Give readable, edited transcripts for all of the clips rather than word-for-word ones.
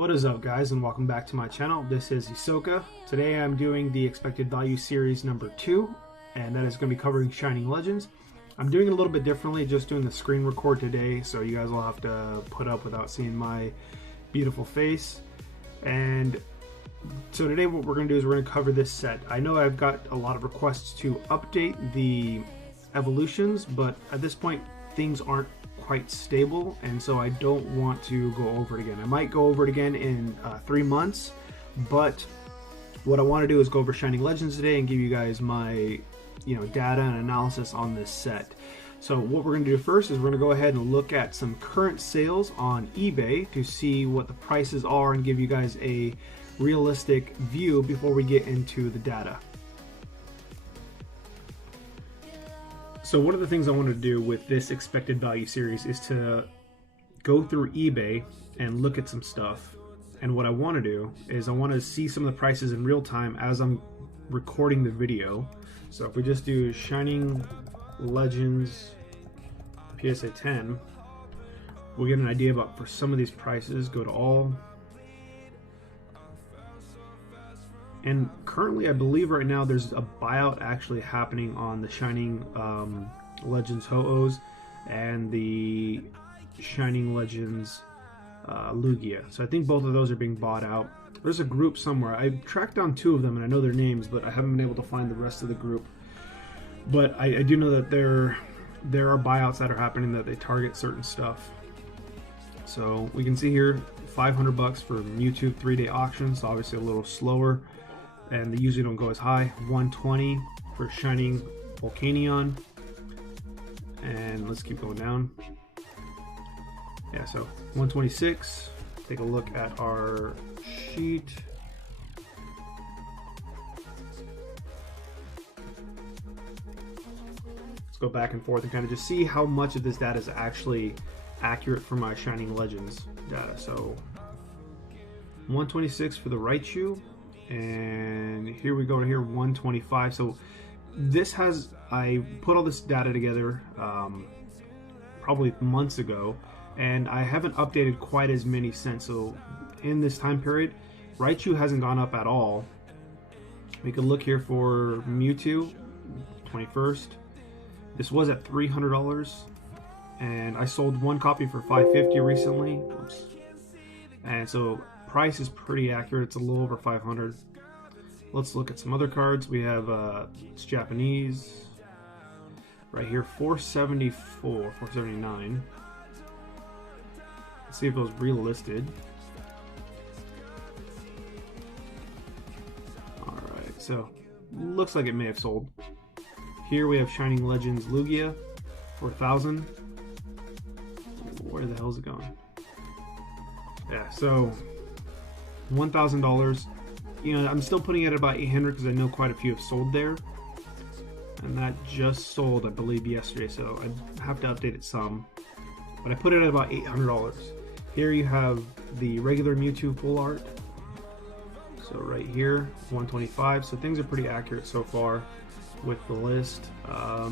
What is up, guys, and welcome back to my channel. This is Hisoka. Today I'm doing the expected value series number 2, and that is going to be covering Shining Legends. I'm doing it a little bit differently, just doing the screen record today, so you guys will have to put up without seeing my beautiful face. And so today what we're going to do is we're going to cover this set. I know I've got a lot of requests to update the evolutions, but at this point things aren't quite stable, and so I don't want to go over it again. I might go over it again in 3 months, but what I want to do is go over Shining Legends today and give you guys my data and analysis on this set. So what we're going to do first is we're going to go ahead and look at some current sales on eBay to see what the prices are and give you guys a realistic view before we get into the data. So one of the things I want to do with this expected value series is to go through eBay and look at some stuff. And what I want to do is I want to see some of the prices in real time as I'm recording the video. So if we just do Shining Legends PSA 10, we'll get an idea about for some of these prices. Go to all. And currently, I believe right now there's a buyout actually happening on the Shining Legends Ho-Ohs and the Shining Legends Lugia. So I think both of those are being bought out. There's a group somewhere. I tracked down 2 of them and I know their names, but I haven't been able to find the rest of the group. But I do know that there are buyouts that are happening that they target certain stuff. So we can see here $500 for Mewtwo 3-day auction, so obviously a little slower. And they usually don't go as high. $120 for Shining Volcanion. And let's keep going down. Yeah, so $126. Take a look at our sheet. Let's go back and forth and kind of just see how much of this data is actually accurate for my Shining Legends data. So $126 for the Raichu. And here we go to here, 125. So this has, I put all this data together probably months ago, and I haven't updated quite as many since. So in this time period, Raichu hasn't gone up at all. We could look here for Mewtwo, 21st. This was at $300, and I sold 1 copy for $550 recently. Oops. And so price is pretty accurate. It's a little over 500. Let's look at some other cards. We have it's Japanese right here, 474, 479. Let's see if those relisted. All right, so looks like it may have sold. Here we have Shining Legends Lugia, 4,000. Where the hell is it going? Yeah, so $1,000. I'm still putting it at about 800 because I know quite a few have sold there, and that just sold, I believe, yesterday. So I have to update it some, but I put it at about $800. Here you have the regular Mewtwo full art. So right here, 125. So things are pretty accurate so far with the list. I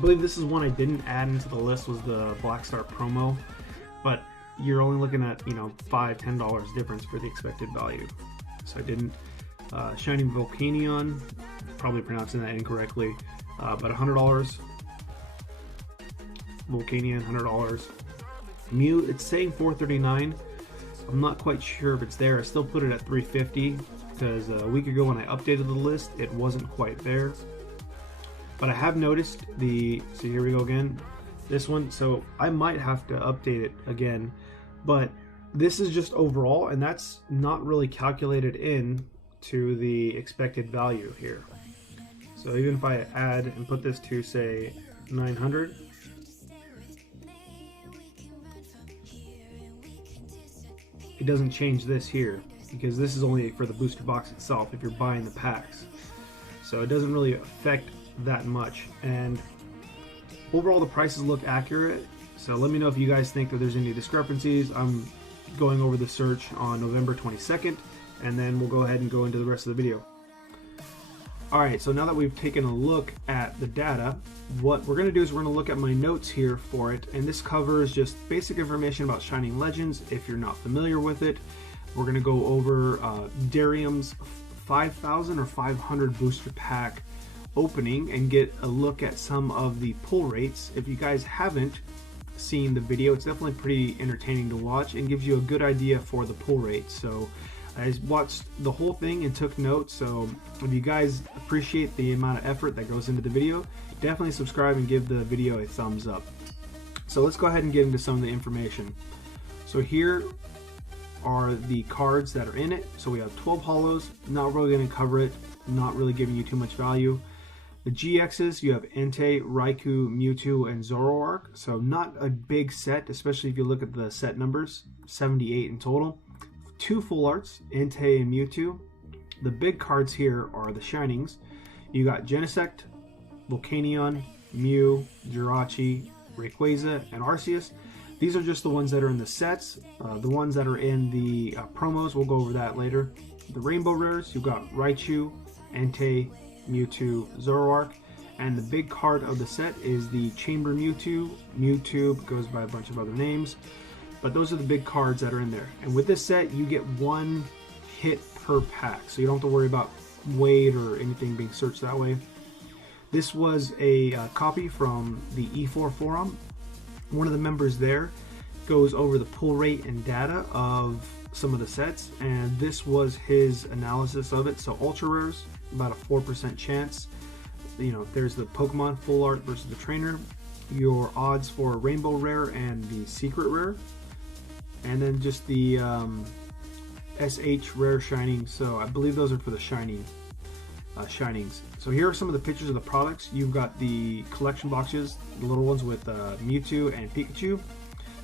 believe this is one I didn't add into the list, was the Black Star promo, but you're only looking at $5–10 difference for the expected value. So I didn't. Shining Volcanion, probably pronouncing that incorrectly, but $100. Volcanion, $100. Mew, it's saying $439. I'm not quite sure if it's there. I still put it at $350 because a week ago when I updated the list, it wasn't quite there. But I have noticed so here we go again, this one. So I might have to update it again, but this is just overall, and that's not really calculated in to the expected value here. So even if I add and put this to, say, 900, it doesn't change this here because this is only for the booster box itself if you're buying the packs. So it doesn't really affect that much, and overall the prices look accurate. So let me know if you guys think that there's any discrepancies. I'm going over the search on November 22nd, and then we'll go ahead and go into the rest of the video. Alright, so now that we've taken a look at the data, what we're going to do is we're going to look at my notes here for it, and this covers just basic information about Shining Legends if you're not familiar with it. We're going to go over Darium's 5,000 or 500 booster pack opening and get a look at some of the pull rates. If you guys haven't seen the video, it's definitely pretty entertaining to watch and gives you a good idea for the pull rate. So I watched the whole thing and took notes, so if you guys appreciate the amount of effort that goes into the video, definitely subscribe and give the video a thumbs up. So let's go ahead and get into some of the information. So here are the cards that are in it. So we have 12 holos, not really going to cover it, not really giving you too much value. The GXs, you have Entei, Raikou, Mewtwo, and Zoroark. So not a big set, especially if you look at the set numbers, 78 in total. 2 full arts, Entei and Mewtwo. The big cards here are the Shinings. You got Genesect, Volcanion, Mew, Jirachi, Rayquaza, and Arceus. These are just the ones that are in the sets. The ones that are in the promos, we'll go over that later. The Rainbow Rares, you've got Raichu, Entei, Mewtwo, Zoroark. And the big card of the set is the Chamber Mewtwo. Mewtwo goes by a bunch of other names. But those are the big cards that are in there. And with this set, you get 1 hit per pack. So you don't have to worry about weight or anything being searched that way. This was a copy from the E4 forum. One of the members there goes over the pull rate and data of some of the sets. And this was his analysis of it. So Ultra Rares, about a 4% chance. You know, there's the Pokemon full art versus the trainer. Your odds for Rainbow Rare and the Secret Rare. And then just the SH Rare Shining. So I believe those are for the Shinings. So here are some of the pictures of the products. You've got the collection boxes, the little ones with Mewtwo and Pikachu.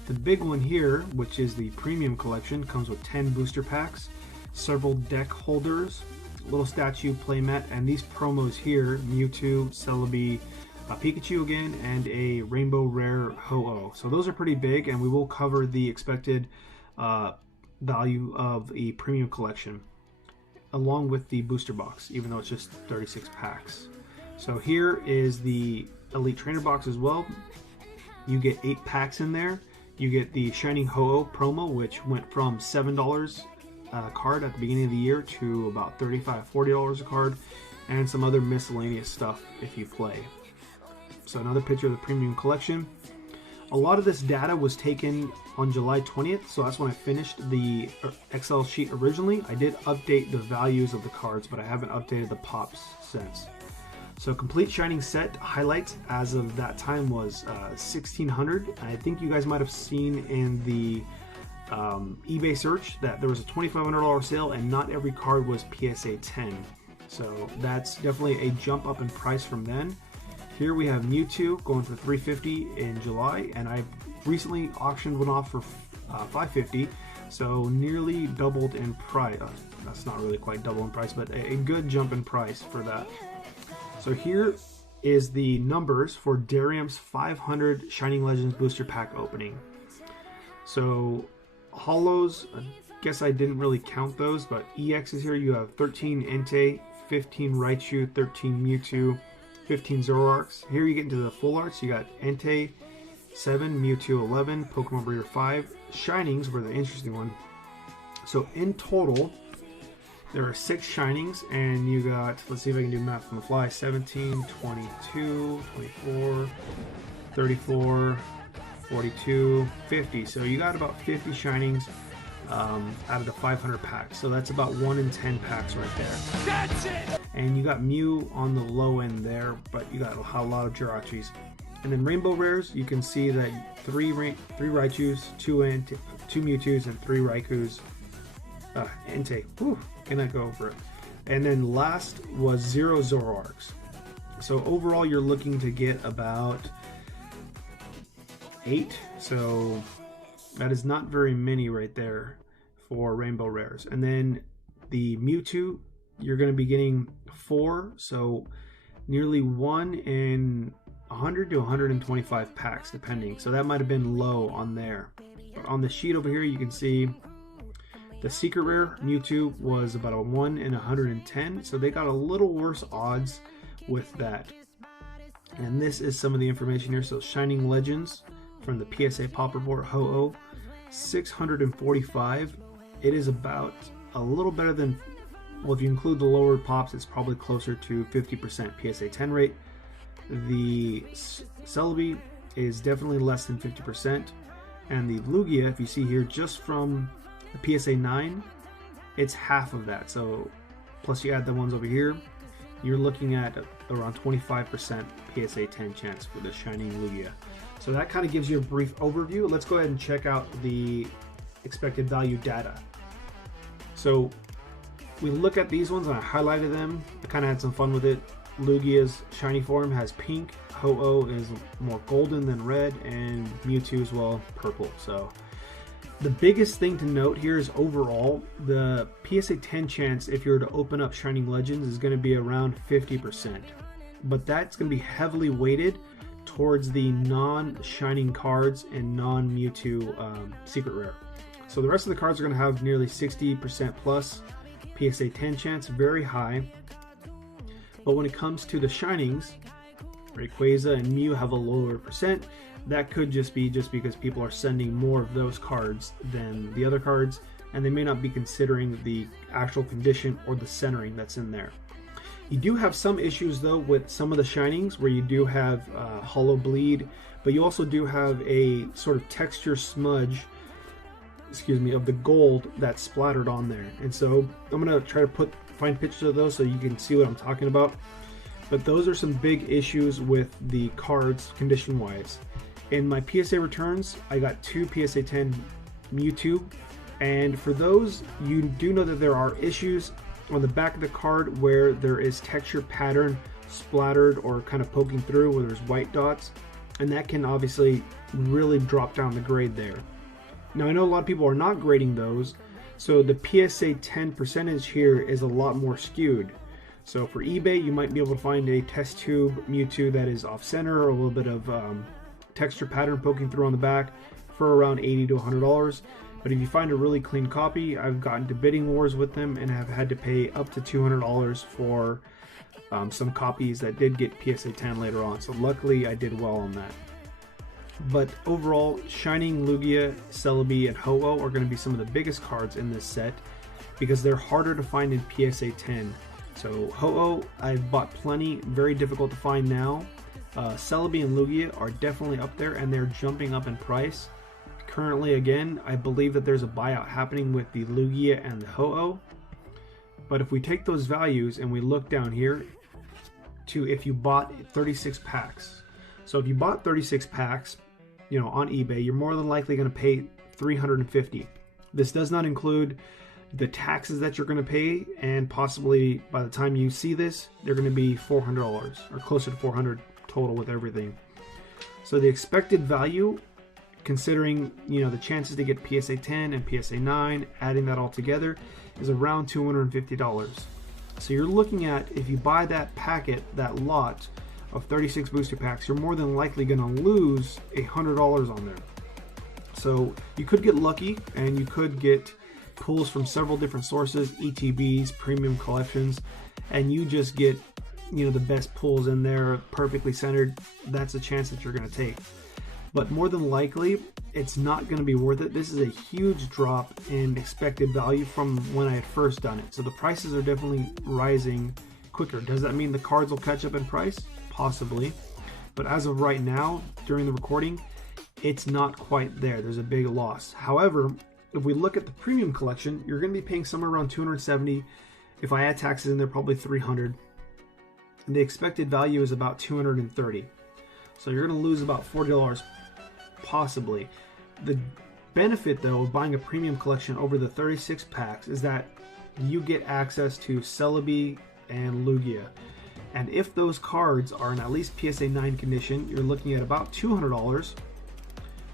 The big one here, which is the premium collection, comes with 10 booster packs, several deck holders, little statue playmat, and these promos here, Mewtwo, Celebi, Pikachu again, and a Rainbow Rare Ho-Oh. So those are pretty big, and we will cover the expected value of a premium collection along with the booster box, even though it's just 36 packs. So here is the Elite Trainer box as well. You get 8 packs in there. You get the Shining Ho-Oh promo, which went from $7 a card at the beginning of the year to about $35, $40 a card, and some other miscellaneous stuff if you play. So another picture of the premium collection. A lot of this data was taken on July 20th, so that's when I finished the Excel sheet originally. I did update the values of the cards, but I haven't updated the pops since. So complete Shining set highlights as of that time was 1,600. I think you guys might have seen in the eBay search that there was a $2,500 sale and not every card was PSA 10. So that's definitely a jump up in price from then. Here we have Mewtwo going for $350 in July, and I recently auctioned one off for $550, so nearly doubled in price. That's not really quite double in price, but a good jump in price for that. So here is the numbers for Darium's 500 Shining Legends booster pack opening. So holos, I guess I didn't really count those, but EXs here you have 13 Entei, 15 Raichu, 13 Mewtwo, 15 Zoroarks. Here you get into the full arts. You got Entei 7, Mewtwo 11, Pokemon Breeder 5. Shinings were the interesting one. So in total, there are 6 Shinings, and you got, let's see if I can do math on the fly, 17, 22, 24, 34, 42, 50. So you got about 50 Shinings out of the 500 packs. So that's about 1 in 10 packs right there. That's it! And you got Mew on the low end there, but you got a lot of Jirachis. And then Rainbow Rares, you can see that 3 Raichus, 2 Mewtwo's, and 3 Raikous. Entei. Whew, can I go over it? And then last was 0 Zoroarks. So overall, you're looking to get about 8. So that is not very many right there for Rainbow Rares. And then the Mewtwo, you're going to be getting 4. So nearly 1 in 100 to 125 packs, depending. So that might have been low on there. But on the sheet over here, you can see The secret rare Mewtwo was about a 1 in 110, so they got a little worse odds with that. And this is some of the information here. So Shining Legends from the PSA Pop Report, Ho-Oh, 645. It is about a little better than, well, if you include the lower pops, it's probably closer to 50% PSA 10 rate. The Celebi is definitely less than 50%. And the Lugia, if you see here, just from the PSA 9, it's half of that. So plus you add the ones over here, you're looking at around 25% PSA 10 chance for the Shining Lugia. So that kind of gives you a brief overview. Let's go ahead and check out the expected value data. So we look at these ones and I highlighted them. I kind of had some fun with it. Lugia's shiny form has pink, Ho-Oh is more golden than red, and Mewtwo as well, purple. So the biggest thing to note here is overall, the PSA 10 chance if you were to open up Shining Legends is going to be around 50%. But that's going to be heavily weighted towards the non-Shining cards and non-Mewtwo secret rare. So the rest of the cards are going to have nearly 60% plus PSA 10 chance, very high. But when it comes to the Shinings, Rayquaza and Mew have a lower percent. That could just be because people are sending more of those cards than the other cards, and they may not be considering the actual condition or the centering that's in there. You do have some issues though with some of the Shinings where you do have hollow bleed, but you also do have a sort of texture smudge, of the gold that's splattered on there. And so I'm gonna try to find pictures of those so you can see what I'm talking about. But those are some big issues with the cards condition wise. In my PSA returns, I got 2 PSA 10 Mewtwo, and for those, you do know that there are issues on the back of the card where there is texture pattern splattered or kind of poking through where there's white dots, and that can obviously really drop down the grade there. Now I know a lot of people are not grading those, so the PSA 10 percentage here is a lot more skewed. So for eBay, you might be able to find a test tube Mewtwo that is off center or a little bit of texture pattern poking through on the back for around $80 to $100. But if you find a really clean copy, I've gotten to bidding wars with them and have had to pay up to $200 for some copies that did get PSA 10 later on. So luckily I did well on that. But overall, Shining, Lugia, Celebi, and Ho-Oh are going to be some of the biggest cards in this set because they're harder to find in PSA 10. So Ho-Oh, I've bought plenty, very difficult to find now. Celebi and Lugia are definitely up there and they're jumping up in price. Currently, again, I believe that there's a buyout happening with the Lugia and the Ho-Oh. But if we take those values and we look down here to if you bought 36 packs. So if you bought 36 packs, on eBay, you're more than likely going to pay $350. This does not include the taxes that you're going to pay, and possibly by the time you see this, they're going to be $400 or closer to $400 total with everything. So the expected value, considering the chances to get PSA 10 and PSA 9, adding that all together, is around $250. So you're looking at, if you buy that packet, that lot of 36 booster packs, you're more than likely going to lose $100 on there. So you could get lucky and you could get pulls from several different sources, ETBs, premium collections, and you just get the best pulls in there, perfectly centered. That's a chance that you're going to take. But more than likely, it's not going to be worth it. This is a huge drop in expected value from when I had first done it. So the prices are definitely rising quicker. Does that mean the cards will catch up in price? Possibly. But as of right now, during the recording, it's not quite there. There's a big loss. However, if we look at the premium collection, you're going to be paying somewhere around $270. If I add taxes in there, probably $300. And the expected value is about $230. So you're going to lose about $40 possibly. The benefit though of buying a premium collection over the 36 packs is that you get access to Celebi and Lugia. And if those cards are in at least PSA 9 condition, you're looking at about $200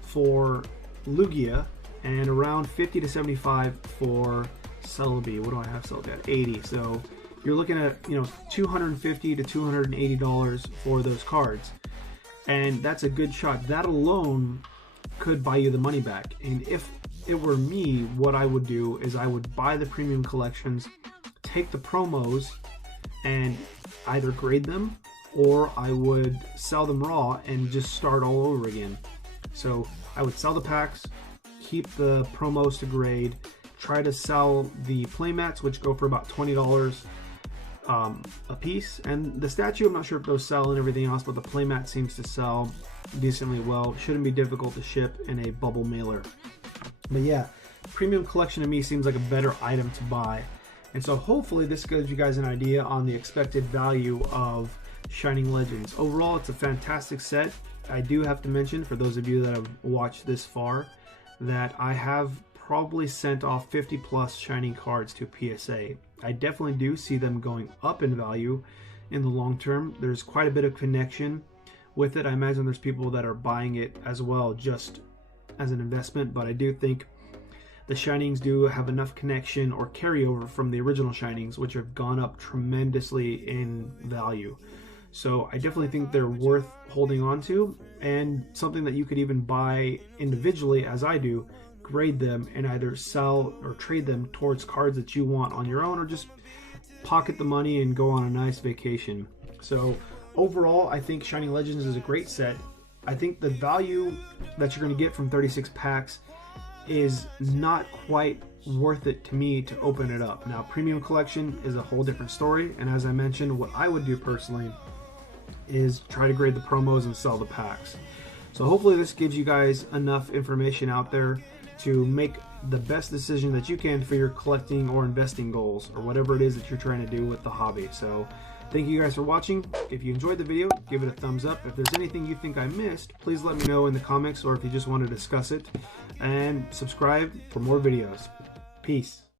for Lugia and around $50 to $75 for Celebi. What do I have Celebi at? $80. So you're looking at $250 to $280 for those cards. And that's a good shot. That alone could buy you the money back. And if it were me, what I would do is I would buy the premium collections, take the promos, and either grade them, or I would sell them raw and just start all over again. So I would sell the packs, keep the promos to grade, try to sell the playmats, which go for about $20 a piece. And the statue, I'm not sure if those sell and everything else, but the playmat seems to sell decently well. Shouldn't be difficult to ship in a bubble mailer. But yeah, premium collection to me seems like a better item to buy. And so hopefully this gives you guys an idea on the expected value of Shining Legends. Overall, it's a fantastic set. I do have to mention, for those of you that have watched this far, that I have probably sent off 50 plus Shining cards to PSA. I definitely do see them going up in value in the long term. There's quite a bit of connection with it. I imagine there's people that are buying it as well just as an investment, but I do think the Shinings do have enough connection or carryover from the original Shinings, which have gone up tremendously in value. So I definitely think they're worth holding on to, and something that you could even buy individually, as I do, grade them, and either sell or trade them towards cards that you want on your own, or just pocket the money and go on a nice vacation. So overall, I think Shining Legends is a great set. I think the value that you're going to get from 36 packs is not quite worth it to me to open it up. Now, premium collection is a whole different story, and as I mentioned, what I would do personally is try to grade the promos and sell the packs. So hopefully this gives you guys enough information out there to make the best decision that you can for your collecting or investing goals, or whatever it is that you're trying to do with the hobby. So thank you guys for watching. If you enjoyed the video, give it a thumbs up. If there's anything you think I missed, please let me know in the comments, or if you just want to discuss it, and subscribe for more videos. Peace.